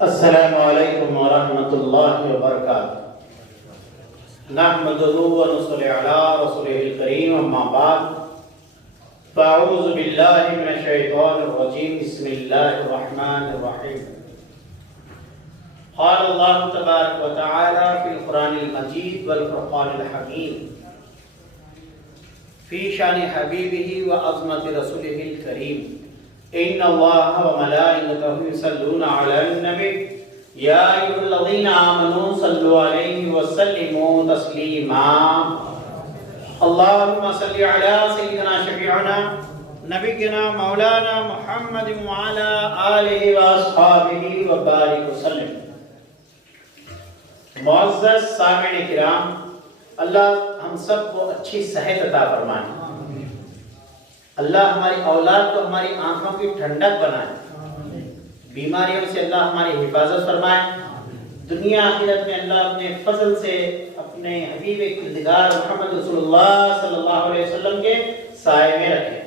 अस्सलामु अलैकुम व रहमतुल्लाहि व बरकातुहू। नहमदुहु व नुसल्ली अला रसूलिहिल करीम, अम्मा बाद। फ़अऊज़ु बिल्लाहि मिनश शैतानिर रजीम। बिस्मिल्लाहिर रहमानिर रहीम। क़ाल अल्लाहु तबारक व तआला फ़िल क़ुरानिल मजीद वल फ़ुरक़ानिल हकीम फ़ी शानि हबीबिही व अज़मति रसूलिहिल करीम। इन्नल्लाह व मलाइकतहु युसल्लूना अलन नबी या अय्युहल्लज़ीना आमनू सल्लु अलैहि व सल्लिमू तस्लीमा। अल्लाहुम्मा सल्लि अला सय्यिदिना शफीअना नबिय्यिना मौलाना मुहम्मदिन व अला आलिहि व अस्हाबिहि व बारिक वसल्लिम। मुअज़्ज़ज़ सामिईन किराम, अल्लाह हम सबको अच्छी सेहत अता फरमाए। अल्लाह हमारी औलाद को हमारी आंखों की ठंडक बनाए, बीमारियों से अल्लाह हमारी हिफाजत फरमाए। दुनिया आखिरत में अल्लाह अपने फजल से अपने हबीब किरदार मोहम्मद रसूलुल्लाह सल्लल्लाहु अलैहि वसल्लम के साए में रखे।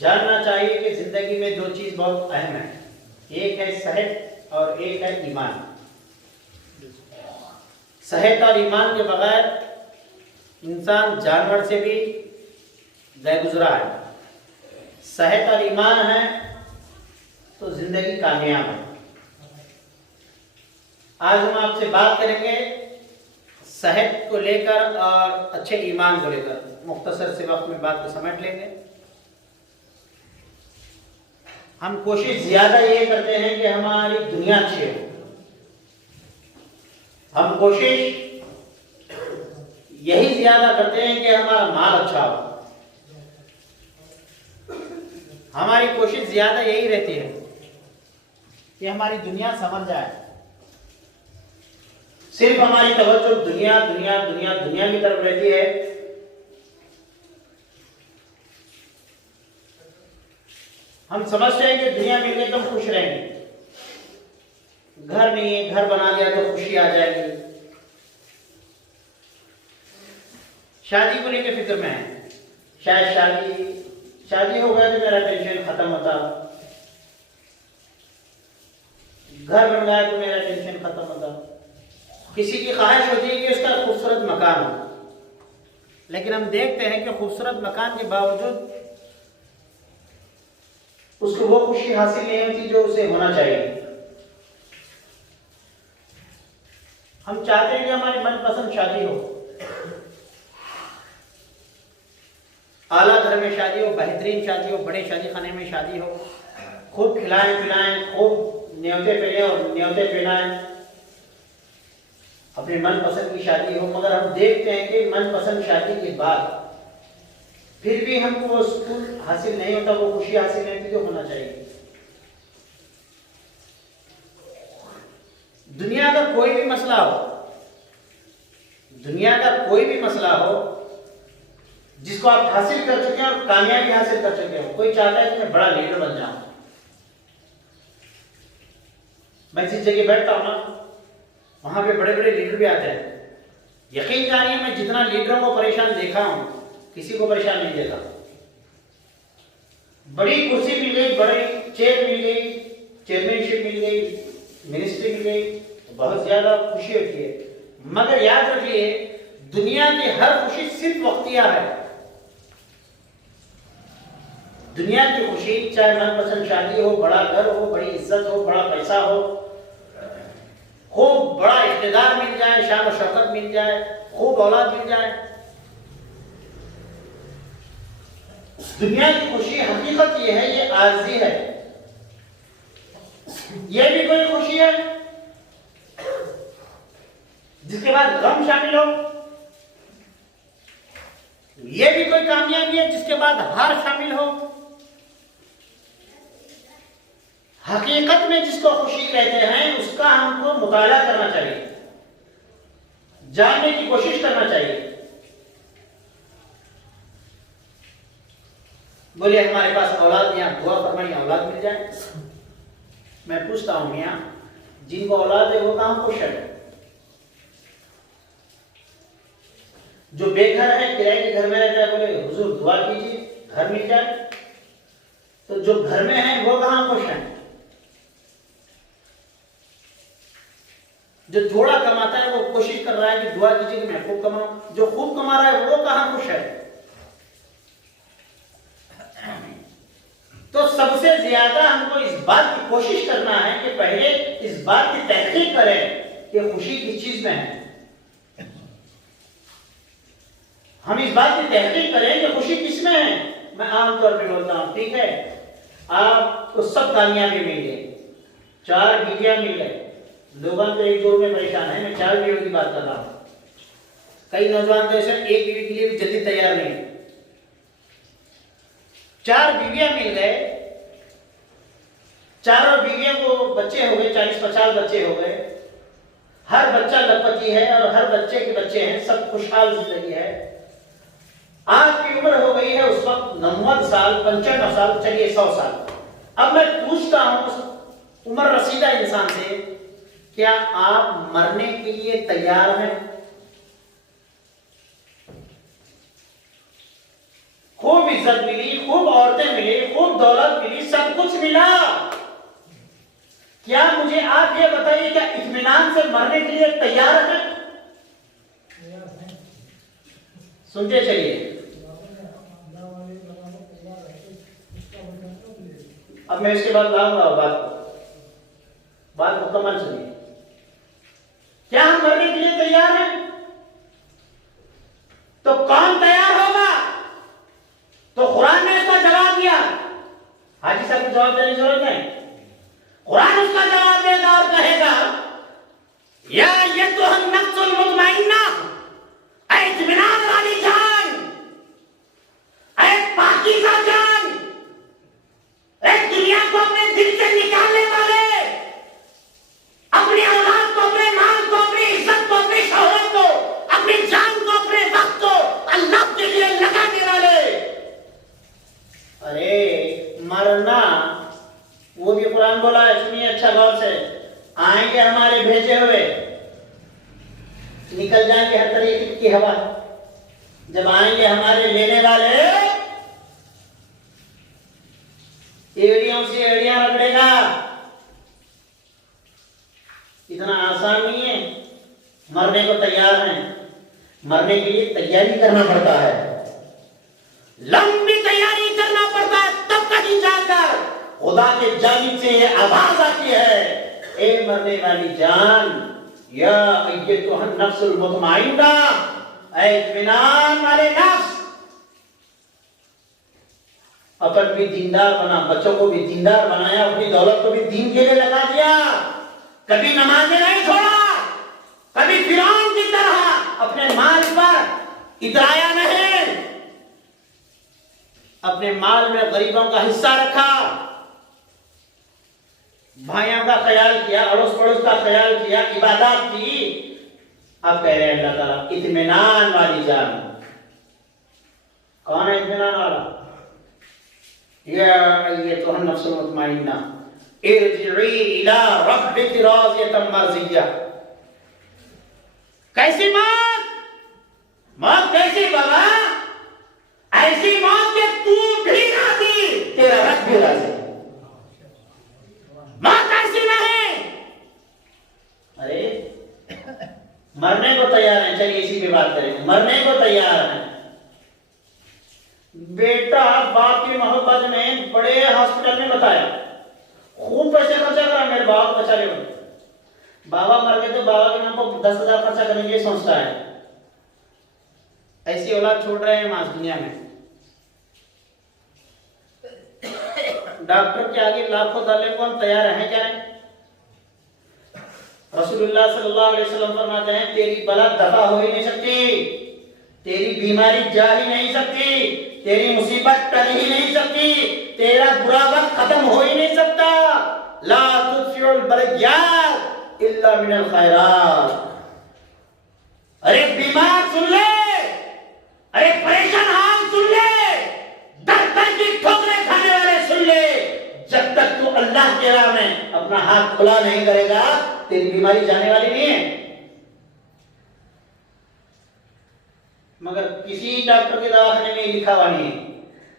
जानना चाहिए कि जिंदगी में दो चीज बहुत अहम है, एक है सेहत और एक है ईमान। सेहत और ईमान के बगैर इंसान जानवर से भी बेगुजरा है। सेहत और ईमान है तो जिंदगी कामयाब है। आज हम आपसे बात करेंगे सेहत को लेकर और अच्छे ईमान को लेकर। मुख्तसर से वक्त में बात को समेट लेंगे। हम कोशिश ज्यादा ये करते हैं कि हमारी दुनिया अच्छी हो। हम कोशिश यही ज्यादा करते हैं कि हमारा माल अच्छा हो। हमारी कोशिश ज्यादा यही रहती है कि हमारी दुनिया समझ जाए। सिर्फ हमारी तवज्जो दुनिया दुनिया दुनिया दुनिया की तरफ रहती है। हम समझते हैं कि दुनिया मिल गई तो हम खुश रहेंगे। घर नहीं है, घर बना दिया तो खुशी आ जाएगी। शादी को लेकर फिक्र में है, शायद शादी हो गया तो मेरा टेंशन खत्म होता, घर बन गया तो मेरा टेंशन खत्म होता। किसी की ख्वाहिश होती है कि उसका खूबसूरत मकान हो, लेकिन हम देखते हैं कि खूबसूरत मकान के बावजूद उसको वो खुशी हासिल नहीं होती जो उसे होना चाहिए। हम चाहते हैं कि हमारी मनपसंद शादी हो, आला घर में शादी हो, बेहतरीन शादी हो, बड़े शादी खाने में शादी हो, खूब खिलाएं पिलाएं, खूब न्योते पहने और न्योते पहनाएं, अपने मनपसंद की शादी हो। मगर हम देखते हैं कि मनपसंद शादी के बाद फिर भी हमको वो सुकून हासिल नहीं होता, वो खुशी हासिल नहीं होती जो होना चाहिए। दुनिया का कोई भी मसला हो, दुनिया का कोई भी मसला हो जिसको आप हासिल कर चुके हैं और कामयाबी हासिल कर चुके हो। कोई चाहता है कि मैं बड़ा लीडर बन जाऊं। मैं जिस जगह बैठता हूं ना, वहां पे बड़े बड़े लीडर भी आते हैं। यकीन जानिए, मैं जितना लीडरों को परेशान देखा हूं, किसी को परेशान नहीं देखा। बड़ी कुर्सी मिल गई, बड़ी चेयर मिल गई, चेयरमैनशिप मिल गई, मिनिस्ट्री मिल गई, तो बहुत ज्यादा खुशी होती है। मगर याद रखिए, दुनिया की हर खुशी सिर्फ वक्तिया है। दुनिया की खुशी, चाहे मनपसंद शादी हो, बड़ा घर हो, बड़ी इज्जत हो, बड़ा पैसा हो, खूब बड़ा इख्तिदार मिल जाए, शान और शौकत मिल जाए, खूब औलाद मिल जाए, दुनिया की खुशी हकीकत ये है, ये आरज़ी है। ये भी कोई खुशी है जिसके बाद गम शामिल हो। ये भी कोई कामयाबी है जिसके बाद हार शामिल हो। हकीकत में जिसको खुशी कहते हैं उसका हमको मुताला करना चाहिए, जानने की कोशिश करना चाहिए। बोले हमारे पास औलाद, यहाँ दुआ फरमाइए औलाद मिल जाए। मैं पूछता हूं, मियां जिनको औलाद है वो कहां खुश है? जो बेघर है, किराए के घर में रहता है, बोले हुजूर दुआ कीजिए घर मिल जाए। तो जो घर में है वो कहां खुश है? जो थोड़ा कमाता है वो कोशिश कर रहा है कि दुआ कीजिए कि मैं खूब कमाऊं, जो खूब कमा रहा है वो कहां खुश है। तो सबसे ज्यादा हमको इस बात की कोशिश करना है कि पहले इस बात की तहकीक करें कि खुशी किस चीज में है। हम इस बात की तहकीक करें कि खुशी किस में है। मैं आमतौर पर बोलता हूं, ठीक है आपको सब कामयाबी मिल गई, 4 बीवियां मिल गए, लोगों तो एक दो में परेशान है, मैं 4 बीवियों की बात कर रहा हूं। कई नौजवान तो ऐसे एक बीवी के लिए भी जल्दी तैयार नहीं है। 4 बीवियां मिल गए, चारों बीवियों को बच्चे हो गए, 40-50 बच्चे हो गए, हर बच्चा लखपति है और हर बच्चे के बच्चे हैं, सब खुशहाल जिंदगी है। आपकी उम्र हो गई है उस वक्त 90 साल, 95 साल, चलिए 100 साल। अब मैं पूछता हूं उस उम्र रसीदा इंसान से, क्या आप मरने के लिए तैयार हैं? खूब इज्जत मिली, खूब औरतें मिली, खूब दौलत मिली, सब कुछ मिला, क्या मुझे आप ये बताइए क्या इत्मीनान से मरने के लिए तैयार हैं? सुनते चलिए। अब मैं इसके बाद लाऊंगा बात मुकम्मल सुनिए। क्या हम मरने के लिए तैयार हैं? तो कौन तैयार होगा? तो कुरान ने इसका जवाब दिया। हाजी साहब को जवाब देने की जरूरत नहीं, कुरान उसका जवाब देगा और कहेगा या अय्युहन नफ्सुल मुतमइन्ना, ऐ इत्मीनान वाली जान, ऐ पाकीज़ा जान, ऐ दुनिया को अपने दिल से निकालने वाले, अपनी औलाद को, अपने माल को, अपनी इज्जत को, अपनी शोहरत को, अपनी जान को, अपने वक्त को अल्लाह के लिए लगाने वाले। अरे मरना वो भी कुरान बोला है, सुनिए अच्छा गौर से। आएंगे हमारे भेजे हुए, निकल जाएंगे हर तरीके की हवा। जब आएंगे हमारे लेने वाले, एड़ियों से एड़ियां रगड़ेगा। इतना आसान नहीं है। मरने को तैयार हैं, मरने के लिए तैयारी करना पड़ता है, लंबी तैयारी करना पड़ता है, तब कहीं जाकर खुदा के जानिब से ये आवाज आती है, ए मरने वाली जान, या अय्युहन नफ्सुल मुतमइन्ना, ऐ इत्मीनान वाले नफ्स। अपन भी दीनदार बना, बच्चों को भी दीनदार बनाया, अपनी दौलत को भी दीन के लिए लगा दिया, कभी नमाजें नहीं छोड़ा, कभी फिरौन की तरह अपने माल पर इतराया नहीं, अपने माल में गरीबों का हिस्सा रखा, भाइयों का ख्याल किया, अड़ोस पड़ोस का ख्याल किया, इबादत की। अब कह रहे हैं अल्लाह ताला इत्मीनान वाली जान। कौन है इत्मीनान वाला? या अय्युहन नफ्सुल मुतमइन्ना इरजिई इला रब्बिकी राज़ियतन मर्ज़िय्या। कैसी मौत? मौत कैसी बाबा? ऐसी मौत के तू भी राजी, तेरा रब भी राजी। मौत ऐसी नहीं। अरे मरने को तैयार है, चलिए इसी पे बात करेंगे। मरने को तैयार है, बेटा बाप की मोहब्बत में बड़े हॉस्पिटल में बताया, खूब पैसे खर्चा करा, मेरे बाबा को बचा ले। बाबा मर गए तो बाबा के नाम पर 10,000 खर्चा करने के लिए सोचता है। ऐसी औलाद छोड़ रहे हैं मां दुनिया में। डॉक्टर के आगे लाखों डालने को हम तैयार हैं क्या? नहीं। रसूलुल्लाह सल्लल्लाहु अलैहि वसल्लम फरमाते हैं, तेरी बला दफा हो ही नहीं सकती, तेरी बीमारी जा ही नहीं सकती, तेरी मुसीबत टल ही नहीं सकती, तेरा बुरा वक्त खत्म हो ही नहीं सकता। ला तुत्फिउल बलियात इल्ला मिनल खैरात। अरे बीमार सुन ले, अरे परेशान हाल सुन ले, दर दर की ठोकरें खाने वाले सुन ले, जब तक तू अल्लाह के राह में अपना हाथ खुला नहीं करेगा, तेरी बीमारी जाने वाली नहीं है। मगर किसी डॉक्टर के दवाखाने में लिखा हुआ नहीं है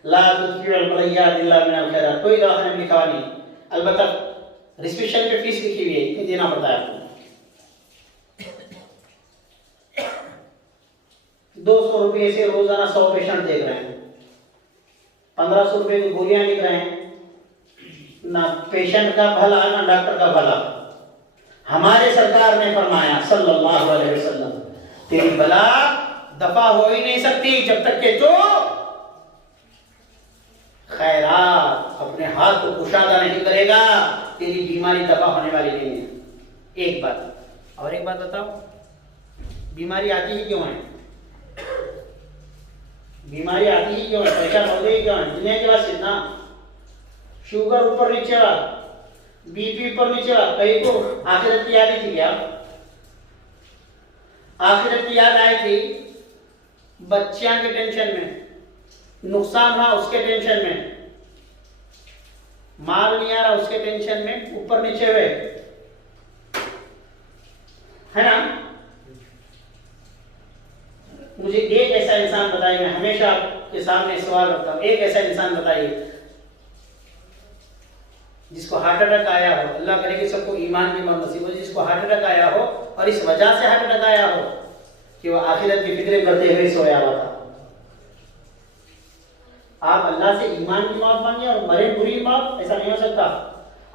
ला तुत्फिउल बलियात इल्ला मिनल खैरात, कोई दवाखाने में लिखा हुआ नहीं। अलबत्ता रिस्ट्रिक्शन पे फीस लिखी हुई है, इतनी देना पड़ता है आपको। 200 रुपये से रोजाना 100 पेशेंट देख रहे हैं, 1500 रुपये की गोलियां लिख रहे हैं, ना पेशेंट का भला ना डॉक्टर का भला। हमारे सरकार ने फरमाया सल्लल्लाहु अलैहि वसल्लम, तेरी बला दफा हो ही नहीं सकती जब तक के तो खैरात अपने हाथ को कुशादा नहीं करेगा, तेरी बीमारी दफा होने वाली नहीं है। एक बात और एक बात बताओ, बीमारी आती ही क्यों है? बीमारी आती ही क्यों है? परेशान हो गई क्यों है? दुनिया के बाद इतना शुगर ऊपर नीचे, बीपी ऊपर नीचे, कहीं को आखिरत की याद थी क्या? आखिरत की याद आई थी बच्चियां के टेंशन में, नुकसान हुआ उसके टेंशन में, माल नहीं आ रहा उसके टेंशन में, ऊपर नीचे हुए, है ना? मुझे एक ऐसा इंसान बताइए, मैं हमेशा आपके सामने सवाल रखता हूं, एक ऐसा इंसान बताइए जिसको हार्ट अटैक आया हो, अल्लाह करे कि सबको ईमान की मौत नसीब हो, जिसको हार्ट अटैक आया हो और इस वजह से हार्ट अटैक आया हो कि वो आखिरत की फिक्र करते हुए सोया हुआ था। आप अल्लाह से ईमान की मौत मांगे और मरे बुरी मौत, ऐसा नहीं हो सकता।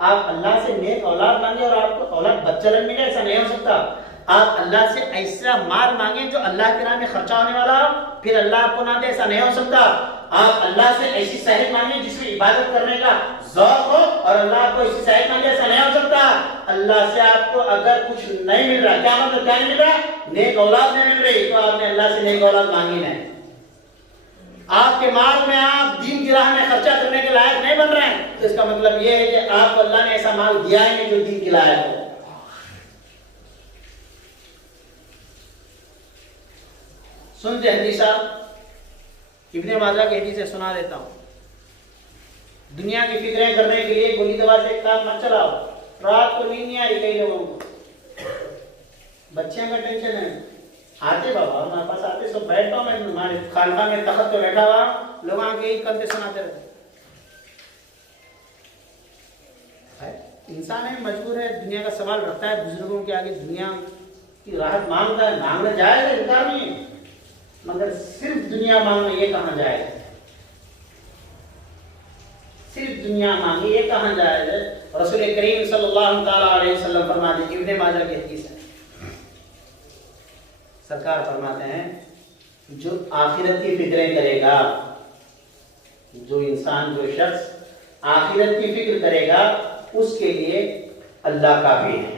आप अल्लाह से नेक औलाद मांगे और आपको औलाद बच्चलन मिले, ऐसा नहीं हो सकता। आप अल्लाह से ऐसा माल मांगे जो अल्लाह के राह में खर्चा होने वाला हो, फिर अल्लाह आपको ना दे, ऐसा नहीं हो सकता। आप अल्लाह से ऐसी सेहत मांगे जिसमें इबादत करने का ज़ौक़ हो और अल्लाह आपको ऐसी सेहत मांगे, ऐसा नहीं हो सकता। अल्लाह से आपको अगर कुछ नहीं मिल रहा, क्या मतलब क्या नहीं मिल रहा? नेक औलाद नहीं मिल रही, तो आपने अल्लाह से नेक औलाद मांगी नहीं। आपके माल में आप दीन की राह में खर्चा करने के लायक नहीं बन रहे हैं, तो इसका मतलब यह है कि आपको अल्लाह ने ऐसा माल दिया ही नहीं जो दीन के लायक हो। सुनते हदीस, इब्ने माजा की हदीस से सुना देता हूं। दुनिया की फिक्रें करने के लिए गोली दवा से काम मत चलाओ। रात को नींद नहीं आई कई लोगों को, बच्चियों का टेंशन है, आते बाबा हमारे पास आते, सब बैठता हूं मैं हमारे खानका में तख्त पे बैठा हुआ, लोग आके यही कंधे सुनाते रहते। इंसान है, मजबूर है, दुनिया का सवाल रखता है बुजुर्गों के आगे, दुनिया की राहत मांगता है, मांगने जाएगा, इनकार नहीं, मगर सिर्फ दुनिया मांगने ये कहां जाए? सिर्फ दुनिया मांगे ये कहां जाए? रसूल करीम सल्लल्लाहु ताला अलैहि वसल्लम फरमाते हैं, इब्ने माजा की हदीस है, सरकार फरमाते हैं जो आखिरत की फिक्रें करेगा, जो इंसान, जो शख्स आखिरत की फिक्र करेगा, उसके लिए अल्लाह काफी है।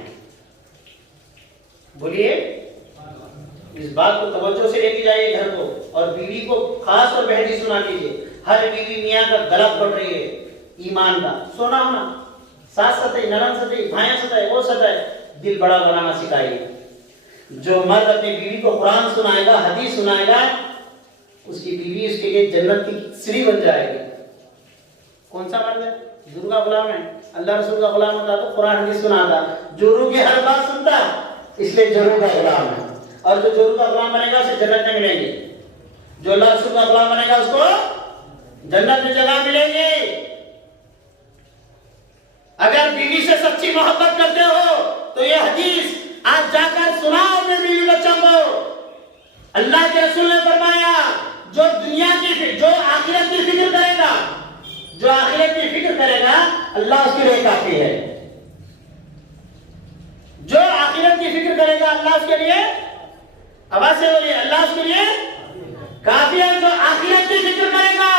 बोलिए, इस बात को तवज्जो से लेके जाइए घर को, और बीवी को खास और बहरी सुना कीजिए। हर बीवी मियाँ का गला घोट रही है ईमान का, सोना होना, सास सताई, ननद सताई, भाई सताई, वो सताई, दिल बड़ा बनाना सिखाइए। जो मर्द अपनी बीवी को कुरान सुनाएगा, हदीस सुनाएगा, उसकी बीवी उसके लिए जन्नत की सीढ़ी बन जाएगी। कौन सा मर्द है? जुरू का गुलाम है, अल्लाह रसूल का गुलाम होता तो कुरान हदीस सुनाता। जुरू की हर बात सुनता, इसलिए जुरू का गुलाम है। और जो जुरू का गुलाम बनेगा उसे जन्नत में मिलेंगे, जो अल्लाह रसूल का गुलाम बनेगा उसको जन्नत में जगह मिलेगी। अगर बीवी से सच्ची मोहब्बत करते हो तो ये हदीस आज जाकर सुनाओ अपने बीवी बच्चों को। अल्लाह के रसूल ने फरमाया, जो दुनिया की, जो आखिरत की फिक्र करेगा, जो आखिरत की फिक्र करेगा, अल्लाह उसके लिए काफी है। जो आखिरत की फिक्र करेगा, अल्लाह उसके लिए, आवाज से बोलिए, अल्लाह उसके लिए काफी है। जो आखिरत की फिक्र करेगा,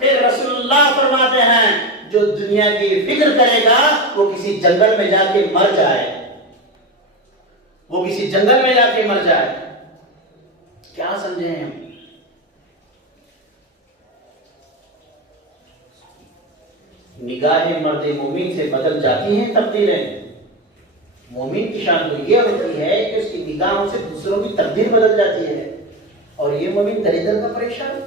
फिर रसूलुल्लाह फरमाते हैं, जो दुनिया की फिक्र करेगा वो किसी जंगल में जाके मर जाए, वो किसी जंगल में जाके मर जाए। क्या समझे हम? निगाहें मर्द मोमिन से बदल जाती हैं तब्दीलें। मोमिन की शान तो ये होती है कि उसकी निगाहों से दूसरों की तकदीर बदल जाती है, और ये मोमिन दरिद्र का परेशान।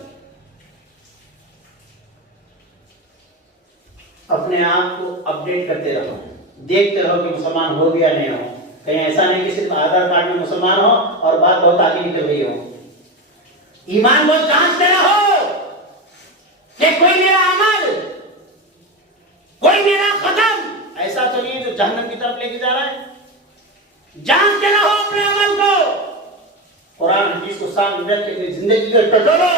अपने आप को अपडेट करते रहो, देखते रहो कि मुसलमान हो गया नहीं हो। कहीं ऐसा नहीं कि सिर्फ आधार कार्ड में मुसलमान हो और बात बहुत आगे निकल गई हो। ईमान को जांचते रहो कि कोई मेरा अमल, कोई मेरा कदम ऐसा तो नहीं है जो जहन्नम की तरफ लेके जा रहा है। जांचते रहो अपने अमल को, कुरान हदीस को सामने रख के अपनी जिंदगी को टटोलो,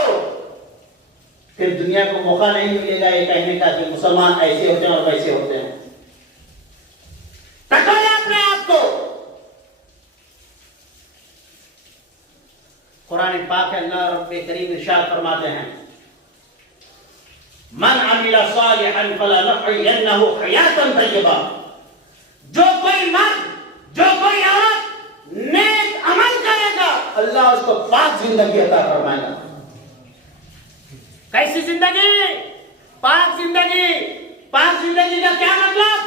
फिर दुनिया को मौका नहीं मिलेगा ये कहने का कि मुसलमान ऐसे होते हैं और वैसे होते हैं। टटोले अपने आप को। कुरान पाक अल्लाह रब्बे करीम इरशाद फरमाते हैं, मन अमिला सालिहन फलनुहयिन्नहु हयातन तय्यबा, जो कोई मर्द, जो कोई औरत नेक अमल करेगा अल्लाह उसको पाक जिंदगी अता फरमाएगा। कैसी जिंदगी? पाक जिंदगी। पाक जिंदगी का क्या मतलब?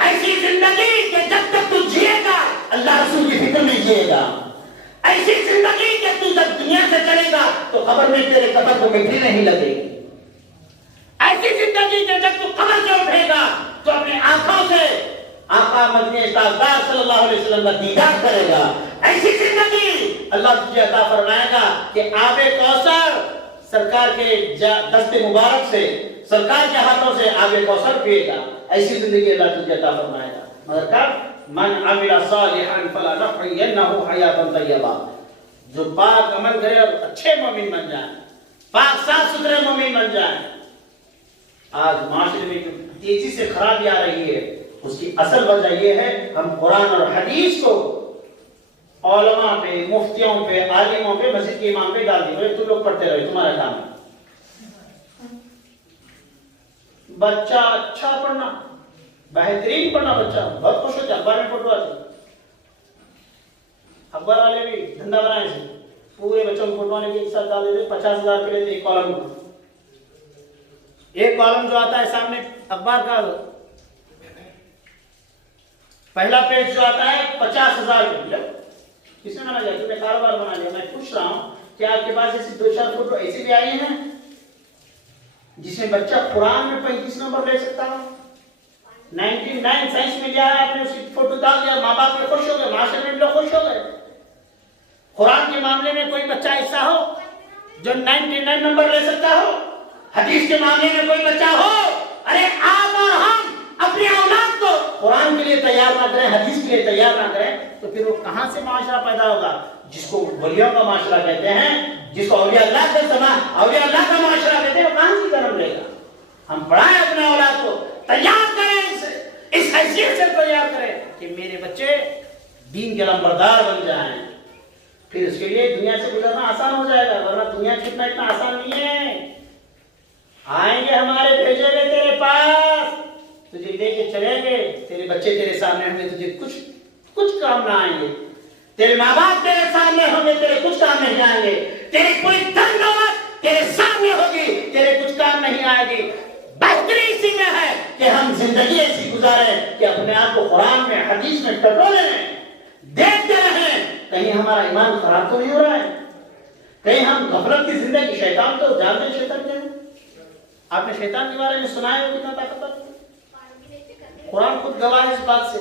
ऐसी जिंदगी कि जब तक तू जिएगा अल्लाह रसूल की फिक्र में जिएगा। ऐसी जिंदगी कि तू जब दुनिया से चलेगा तो कब्र में तेरे कब्र को मिट्टी नहीं लगेगी। ऐसी जिंदगी कि जब तू कब्र से उठेगा तो अपनी आंखों से आका मदनी ताजदार सल्लल्लाहु अलैहि वसल्लम का दीदार करेगा। ऐसी जिंदगी अल्लाह तुझे अता फरमाएगा कि आबे कौसर सरकार के दस्ते मुबारक से, सरकार के हाथों से आबे कौसर पिएगा। ऐसी जिंदगी अल्लाह तुझे अता फरमाएगा। मगर कब? मन अमिला सालिहन फलनुहयिन्नहु हयातन तय्यबा, जो पाक अमल करे और अच्छे मोमिन बन जाए, पाक साफ सुथरे मोमिन बन जाए। आज माशरे में जो तेजी से खराबी आ रही है उसकी असल वजह यह है हम कुरान और हदीस को औलमा पे, मुफ्तियों पे, आलिमों पे, मस्जिद के इमाम पे डाल दिए। तुम लोग पढ़ते रहो, तुम्हारा काम है। बच्चा अच्छा पढ़ना, बेहतरीन पढ़ना, बच्चा बहुत खुश होता है। अखबार में फोटो आती, अखबार वाले भी धंधा बनाए थे, पूरे बच्चों को फोटो वाले एक साथ डाल देते, 50,000 के लिए एक कॉलम। एक कॉलम जो आता है सामने अखबार का, पहला पेज जो आता है 50,000 रुपये। किसने बना लिया? तुमने कारोबार बना लिया। मैं पूछ रहा हूं कि आपके पास ऐसी 2-4 फोटो ऐसी भी आई हैं जिसमें बच्चा कुरान में 35 नंबर ले सकता है? 99 साइंस में लिया है आपने, उसकी फोटो डाल दिया, माँ बाप भी खुश हो गए, माशरे में लोग खुश हो गए। कुरान के मामले में कोई बच्चा ऐसा हो जो 99 नंबर ले सकता हो? हदीस के मामले में कोई बच्चा हो? अरे आप और हम अपनी औलाद को कुरान के लिए तैयार ना करें, हदीस के लिए तैयार ना करें, तो फिर वो कहां से माशरा पैदा होगा? जिसको वलियों का माशरा कहते हैं, जिसको औलिया अल्लाह का माशरा कहते हैं, वो कहां से जन्म लेगा? हम पढ़ाएं अपने औलाद को, तैयार करें, इस हैसियत से तैयार करें कि मेरे बच्चे दीन के लंबरदार बन जाएं। फिर उसके लिए दुनिया से गुजरना आसान हो जाएगा, वरना दुनिया छूटना इतना आसान नहीं है। आएंगे हमारे भेजे हुए तेरे पास, तुझे लेके चलेंगे, तेरे बच्चे तेरे सामने होंगे, तुझे कुछ काम ना आएंगे। तेरे माँ बाप तेरे सामने होंगे, तेरे कुछ काम नहीं आएंगे। तेरी पूरी धन दौलत तेरे सामने होगी, तेरे कुछ काम नहीं आएगी। बेहतरी इसी में है कि हम जिंदगी ऐसी गुजारें कि अपने आप को कुरान में, हदीस में टटोले रहें, देखते रहें कहीं हमारा ईमान खराब तो नहीं हो रहा है, कहीं हम गफलत की जिंदगी। शैतान तो जानते हैं शैतान क्या है? आपने शैतान के बारे में सुना है? वो कितना ताकतवर है। कुरान खुद गवाह है इस बात से।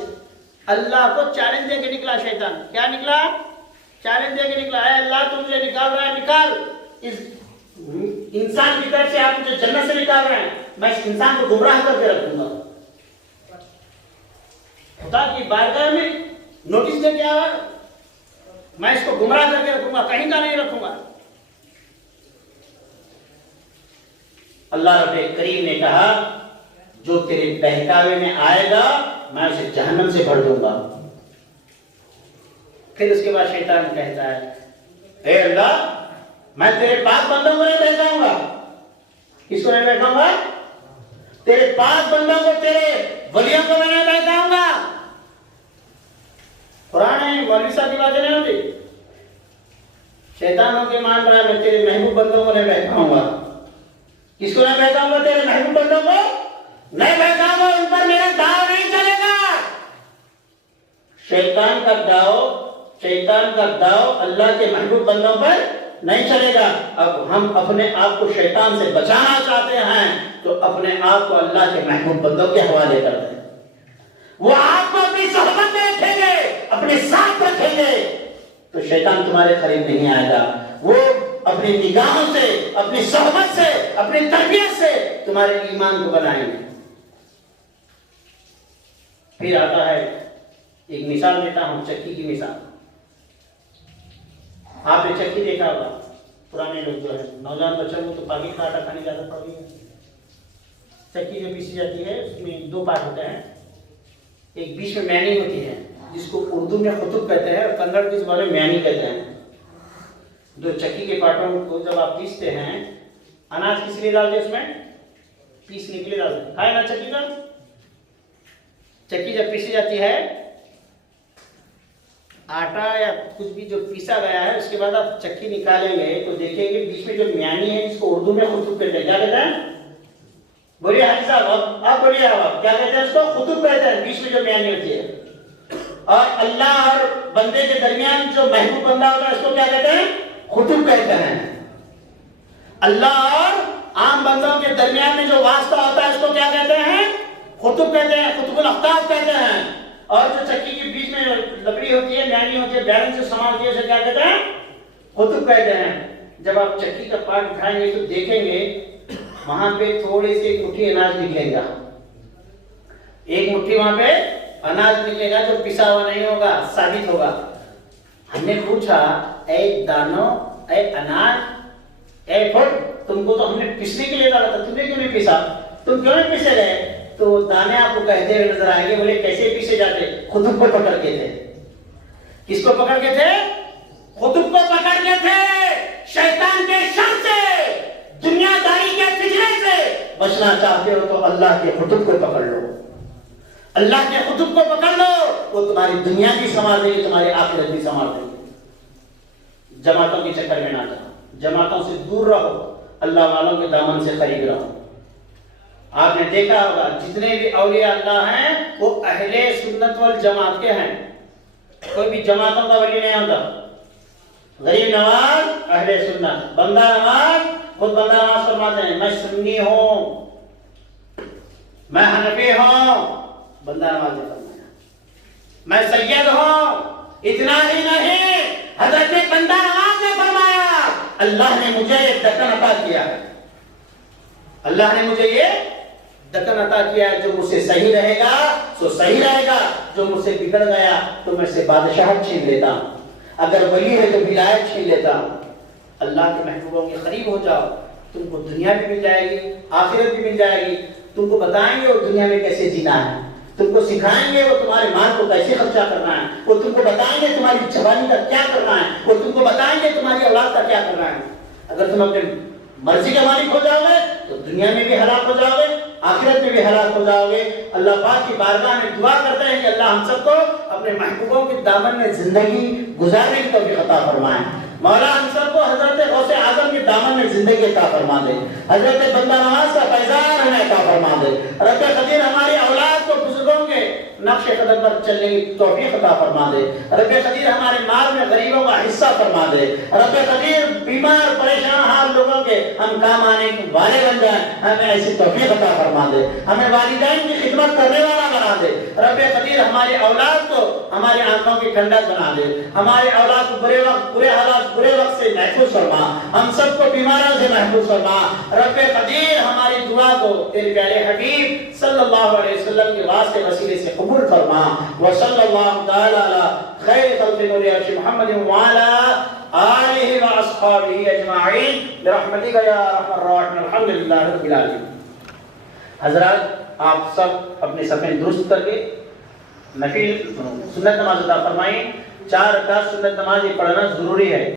अल्लाह को चैलेंज देके निकला शैतान। क्या निकला? चैलेंज देके निकला है, अल्लाह तुम मुझे निकाल रहा है, निकाल। इस इंसान की तरफ से आप मुझे जन्नत से निकाल रहे हैं, मैं इस इंसान को गुमराह करके रखूंगा। खुदा की बारगाह में नोटिस दे क्या है? मैं इसको गुमराह करके रखूंगा, कहीं का नहीं रखूंगा। अल्लाह रब्बे करीम ने कहा जो तेरे बहकावे में आएगा मैं उसे जहन्नम से भर दूंगा। फिर उसके बाद शैतान कहता है, हे अल्लाह मैं तेरे पाक बंदों को नहीं बहकाऊंगा। किसको नहीं बहकाऊंगा? तेरे पाक बंदों को, तेरे वलियों को मैं नहीं बहकाऊंगा। कुरान है, मौलवी साहब की बातें नहीं होती। शैतान होके मान रहा है मैं तेरे महबूब बंदों को नहीं बहकाऊंगा। किसको नहीं बहकाऊंगा? तेरे महबूब बंदों को नहीं बहकाऊंगा, उन पर मेरा दाव नहीं चलेगा। शैतान का दाव अल्लाह के महबूब बंदों पर नहीं चलेगा। अब हम अपने आप को शैतान से बचाना चाहते हैं तो अपने आप को अल्लाह के महबूब बंदों के हवाले कर दें। वो आपको अपनी सोहबत में रखेंगे, अपने साथ रखेंगे, तो शैतान तुम्हारे करीब नहीं आएगा। वो अपनी निगाहों से, अपनी सोहबत से, अपनी तरबियत से तुम्हारे ईमान को बनाएंगे। फिर आता है, एक मिसाल देता हूं, चक्की की मिसाल। आपने चक्की देखा होगा, पुराने लोग जो है, नौजवान बच्चों को तो पाकी का आटा खाने ज्यादा पड़ गया। चक्की जो पीसी जाती है उसमें दो पार्ट होते हैं, एक बीच में मैनी होती है जिसको उर्दू में खुतुब कहते हैं और कन्नड़ की जुबान में मैनी कहते हैं। जो चक्की के पार्टों को जब आप पीसते हैं, अनाज किस लिए डालते हैं उसमें? पीसने के लिए डालते हैं। खाए ना चक्की का? चक्की जब पीसी जाती है, आटा या कुछ भी जो पीसा गया है, उसके बाद आप चक्की निकालेंगे तो देखेंगे बीच में जो म्यानी है जिसको उर्दू में खुतुब कहते हैं। क्या कहते हैं? बोलिए हाजी साहब, आप बोलिए। आप क्या कहते हैं उसको? खुतुब कहते हैं, बीच में जो म्यानी होती है। और अल्लाह और बंदे के दरमियान जो महबूब बंदा होता है उसको क्या कहते हैं? खुतुब कहते हैं। अल्लाह और आम बंदों के दरमियान में जो वास्ता होता है उसको क्या कहते हैं? खुतुब कहते हैं, खुतुबुल अख्ताब कहते हैं। और जो चक्की के बीच में लकड़ी होती है, म्यानी होती है, बैलेंस जो सामान होती है, उसे क्या कहते हैं? खुतुब कहते हैं। जब आप चक्की का पार्ट उठाएंगे तो देखेंगे वहां पे थोड़ी सी एक मुट्ठी अनाज निकलेगा, एक मुट्ठी वहां पे अनाज निकलेगा जो पिसा हुआ नहीं होगा, साबित होगा। हमने पूछा, ए दानो, ए अनाज, ए फुट, तुमको तो हमने पिसने के लिए डाला था, तुमने क्यों नहीं पिसा? तुम क्यों नहीं पिसे गए? तो दाने आपको कहते हुए नजर आएंगे। बोले कैसे पीसे जाते? खुतुब को पकड़ के थे। किसको पकड़ के थे? खुतुब को पकड़ के थे। शैतान के शर से, दुनियादारी के फितने से बचना चाहते हो तो अल्लाह के खुतुब को पकड़ लो। अल्लाह के खुतुब को पकड़ लो, वो तुम्हारी दुनिया भी संभाल देगी, तुम्हारी आखिरत भी संभाल देगी। जमातों के चक्कर में ना जाओ, जमातों से दूर रहो, अल्लाह वालों के दामन से करीब रहो। आपने देखा होगा जितने भी औलिया अल्लाह हैं वो अहले सुन्नत वल जमात के हैं। कोई भी जमातों का वली नहीं होता। गरीब नवाज अहले सुन्नत, बंदा नवाज खुद बंदा नवाज फरमाते हैं, मैं सुन्नी हूं, मैं हनफी हूं, बंदा नवाज ने फरमाया। मैं सैयद हूं, इतना ही नहीं, हजरत बंदा नवाज ने फरमाया, अल्लाह ने मुझे एक दक्कन अता किया, अल्लाह ने मुझे ये दक्कन अता किया है। जो मुझसे सही रहेगा सो सही रहेगा, जो मुझसे बिगड़ गया तो मैं से बादशाहत छीन लेता हूं, अगर वली है तो विलायत छीन लेता हूं। अल्लाह के महबूबों के करीब हो जाओ, तुमको दुनिया भी मिल जाएगी, आखिरत भी मिल जाएगी। तुमको बताएंगे वो दुनिया में कैसे जीना है, तुमको सिखाएंगे वो तुम्हारे माल को कैसे खर्चा करना है, वो तुमको बताएंगे तुम्हारी जवानी का क्या करना है, वो तुमको बताएंगे तुम्हारी औलाद का क्या करना है। अगर तुम अपने मर्जी का मालिक हो जाओगे तो दुनिया में भी हलाक हो जाओगे, आखिरत में भी हलाक हो जाओगे। अल्लाह पाक की बारगाह में दुआ करते हैं कि अल्लाह हम सबको अपने महबूबों के दामन में जिंदगी गुजारने की तौफीक अता फरमाए। मौला हम सबको हजरत गौसे आजम के दामन में जिंदगी अता फरमा दे, हजरत बंदा नवाज का फैजान हमें अता फरमा दे। रब्बे कदीर हमारी औलाद को बुजुर्गों के नक्शे कदम पर चलने की तौफीक अता फरमा दे। रब्बे कदीर हमारे माल में गरीबों का हिस्सा फरमा दे। रब्बे कदीर बीमार परेशान हाल लोगों के हम काम आने वाले बन जाएं, हमें ऐसी तौफीक अता फरमा दे, हमें वालिदैन की खिदमत करने वाला बना दे। रब्बे कदीर हमारी औलाद को हमारी आंखों की ठंडक बना दे, हमारे औलाद को बुरे वक्त बुरे हालात बुरे वक्त से महफूज फरमा, हम सबको बीमारों से महफूज फरमा। रब्बे कदीर हमारी दुआ को तेरे प्यारे हबीब सल्लल्लाहु अलैहि वसल्लम के वास्ते वसीले से कबूल फरमा। व सल्लल्लाहु तआला अला खैर खल्क़ि नूरी मुहम्मद व अला आलिहि व अस्हाबिहि अजमाइन बिरहमतिका या अरहमर राहिमीन अल्हम्दुलिल्लाहि रब्बिल आलमीन। हजरत आप सब अपने सफ़ें दुरुस्त करके नफिल सुन्नत नमाज अदा फरमाएं। 4 रकात सुन्नत नमाज पढ़ना जरूरी है।